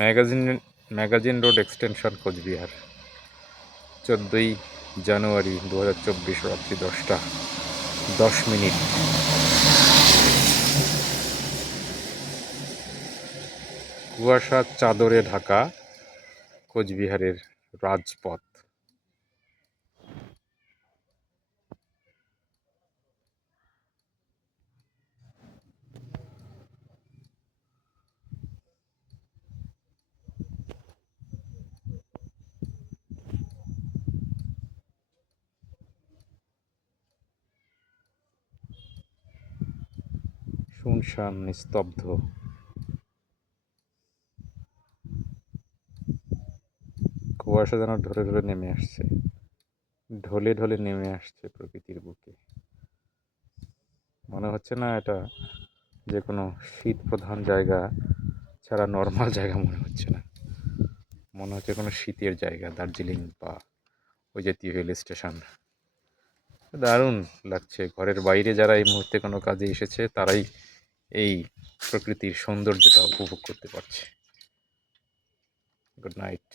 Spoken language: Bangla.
Magazine magazine road extension, Cooch Behar. চোদ্দোই জানুয়ারি দু হাজার চব্বিশ রাত্রি দশটা, দশ মিনিট। কুয়াশা চাদরে ঢাকা, কোচবিহারের রাজপথ। শুনশান, নিস্তব্ধ। কুয়াশা যেন ঢলে ঢলে নেমে আসছে। ঢলে ঢলে নেমে আসছে প্রকৃতির বুকে। মনে হচ্ছে না এটা যে কোনো শীত প্রধান জায়গা ছাড়া নর্মাল জায়গা মনে হচ্ছে না। মনে হচ্ছে কোনো শীতের জায়গা, দার্জিলিং বা ওই জাতীয় হিল স্টেশন দারুণ লাগছে। ঘরের বাইরে যারা এই মুহূর্তে কোনো কাজে এসেছে, তারাই এই প্রকৃতির সৌন্দর্যটা উপভোগ করতে পারছে। Good night